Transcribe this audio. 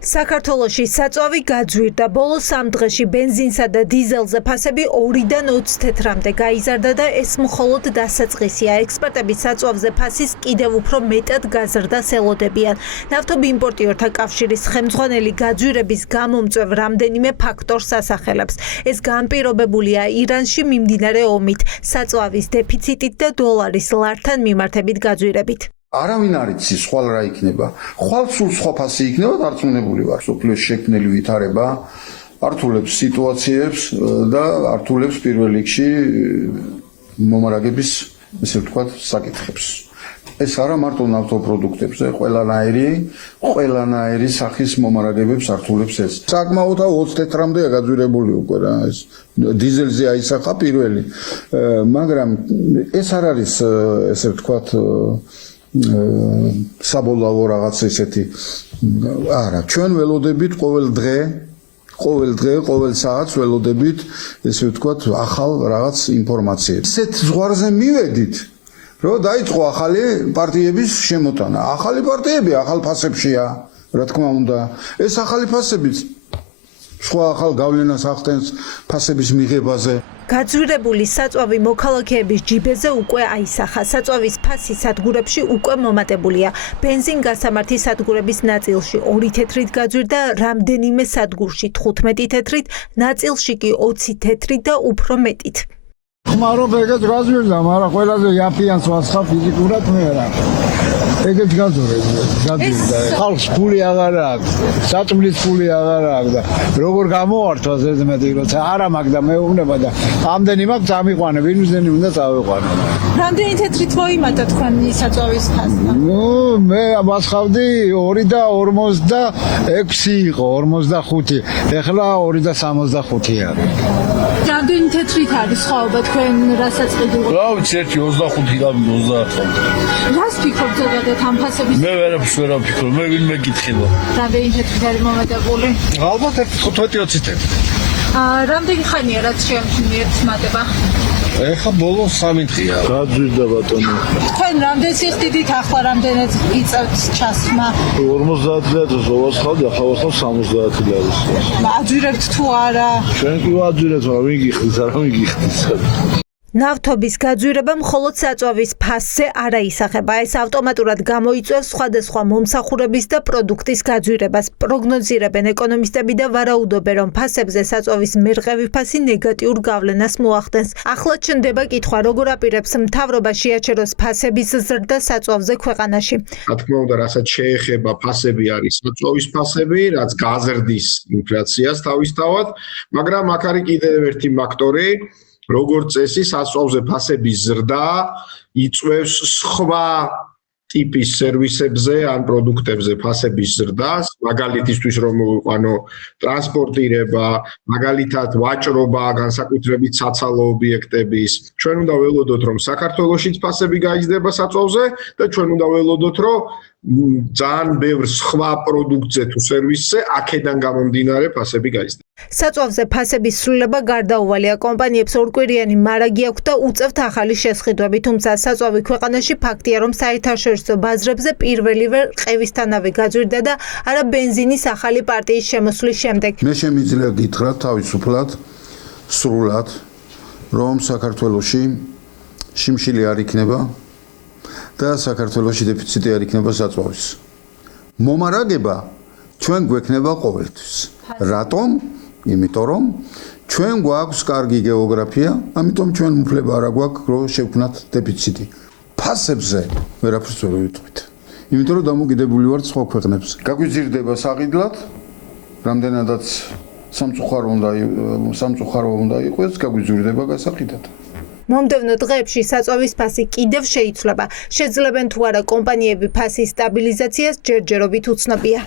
საქართველოში საწვავი გაძვირდა. ბოლო 3 დღეში ბენზინსა და დიზელზე ფასები 2-დან 20 თეთრამდე გაიზარდა და ეს მხოლოდ დასაწყისია. ექსპერტები საწვავზე ფასის კიდევ უფრო მეტად გაზრდას ელოდებიან. ნავთობიმპორტიორთა კავშირის ხელმძღვანელი გაძვირების გამომწვევ რამდენიმე ფაქტორს ასახელებს. ეს განპირობებულია ირანში მიმდინარე ომით, საწვავის დეფიციტით და დოლარის ლართან მიმართებით გაძვირებით. არავინ არ იცის ხვალ რა იქნება. ხვალ სულ სხვა ფასი იქნება, დარწმუნებული ვარ. სოფლიოს შექმნელი ვითარება ართულებს სიტუაციებს და ართულებს პირველ რიგში მომარაგების, ესე ვთქვათ, საკითხებს. ეს არა მარტო ნავთობპროდუქტებზე, ყველანაირი სახის მომარაგებებს ართულებს ეს. საკმაოდ 20 თეთრამდეა გაძვირებული უკვე რა ეს. დიზელზე აისახა პირველი, მაგრამ ეს არ არის ესე ვთქვათ საბოლოო რაღაც ესეთი არა ჩვენ ველოდებით ყოველ დღე ყოველ საათს ველოდებით ესე ვთქვათ ახალ რაღაც ინფორმაციებს ესეთ ზღვარზე მივედით რომ დაიწყო ახალი პარტიების შემოტანა ახალი პარტიები ახალ ფასებშია რა თქმა უნდა ეს ახალი ფასებიც სხვა ახალ გავლენას ახდენს ფასების მიღებაზე გაძვირებული საწვავი მოქალაქეების ჯიბეზე უკვე აისახა. საწვავის ფასი სადგურებში უკვე მომატებულია. ბენზინ-გასამართი სადგურების ნაწილში 2 თეთრით გაძვირდა, რამდენიმე სადგურში 15 თეთრით, ნაწილში კი 20 თეთრით და უფრო მეტით. ხმარო ეგეც გაძვირდა, მაგრამ ყველაზე იაფიანს ვასხა ფიზიკურად მე რა. ეგეც გაძვირდა. ხალხს ფული აღარ აქვს, საწმლის ფული აღარ აქვს და როგორ გამოვართვა ზედმეტი როცა არა მაქვს და მეუბნება და ამდენი მაქვს წამიყვანე, ვინმესენი უნდა წავიყვანე. რამდენი თეთრით მოიმატა თქვენი საწვავის ფასი? მე ვასხავდი 2 და 46 იყო, 45. ეხლა 2 და 65-ია. რამდენი თეთრით არის სხვაობა თქვენ რასაც ყიდულობთ? რა ვიცი, ერთი 25 და 30. რას ფიქრობთ ზოგადად ამ ფასების? მე ვერაფერს ვერ ვფიქრობ, მე ვინმე გითხილა. რამდენი თეთრით არის მომატებული? ალბათ 15-20 თეთრი. რამდენი ხანია რაც შეამჩნიეთ მატება? ეხა ბოლო 3 დღეა. გაძვირდა ბატონო. თქვენ რამდენს იხდიდით ახლა რამდენად იწევთ ჩასმა? 50 ლარს ვასხავდი, ახლა ვასხავ 70 ლარს. აძვირებთ თუ არა? ჩვენ კი ვაძვირეთ, მაგრამ ვინ გიხდის, არა ვინ გიხდის. ნავთობის გაძვირება მხოლოდ საწვავის ფასზე არ აისახება. ეს ავტომატურად გამოიწვევს სხვადასხვა მომსახურების და პროდუქტის გაძვირებას. პროგნოზირებენ ეკონომისტები და ვარაუდობენ, რომ ფასებზე საწვავის მერყევი ფასი ნეგატიურ გავლენას მოახდენს. ახლა ჩნდება კითხვა, როგორ აპირებს მთავრობა შეაჩეროს ფასების ზრდა საწვავზე ქვეყანაში. რა თქმა უნდა, რასაც შეეხება ფასები არის საწვავის ფასები, რაც გაზრდის ინფლაციას თავისთავად, მაგრამ აქ არის კიდევ ერთი ფაქტორი როგორც წესი საწვავზე ფასების ზრდა იწვევს სხვა ტიპის სერვისებზე ან პროდუქტებზე ფასების ზრდას, მაგალითისთვის რომ მოვიყვანო ტრანსპორტირება, მაგალითად ვაჭრობა, განსაკუთრებით საცალო ობიექტების. ჩვენ უნდა ველოდოთ, რომ საქართველოშიც ფასები გაიზრდება საწვავზე და ჩვენ უნდა ველოდოთ, რომ ძალიან ბევრ სხვა პროდუქტზე თუ სერვისზე აქედან გამომდინარე ფასები გაიზრდება. საწვავზე ფასების ცვლილება გარდაუვალია. კომპანიებს ორკვირიანი მარაგი აქვთ და უწევთ ახალი შესყიდვები, თუმცა საწვავი ქვეყანაში ფაქტია, რომ საერთაშორისო ბაზრებზე პირველივე ყევისთანავე გაძვირდა და არა ბენზინის ახალი პარტიის შემოსვლის შემდეგ. მე შემიძლია გითხრათ თავისუფლად, სრულად, რომ საქართველოში შიმშილი არ იქნება და საქართველოში დეფიციტი არ იქნება საწვავის. მომარაგება ჩვენ გვექნება ყოველთვის. რატომ? იმიტომ რომ ჩვენ გვაქვს კარგი გეოგრაფია, ამიტომ ჩვენ უფლება არ გვაქვს რომ შევქმნათ დეფიციტი. ფასებზე ვერაფერს ვერ ვიტყვით. იმიტომ რომ დამოკიდებული ვართ სხვა ქვეყნებზე. გაგვიზრდება საყიდლად, რამდენადაც სამწუხარო უნდა იყოს, გაგვიზრდება გასაყიდად. მომდევნო დღეებში საწვავის ფასი კიდევ შეიცვლება. შეძლებენ თუ არა კომპანიები ფასის სტაბილიზაციას ჯერჯერობით უცნობია.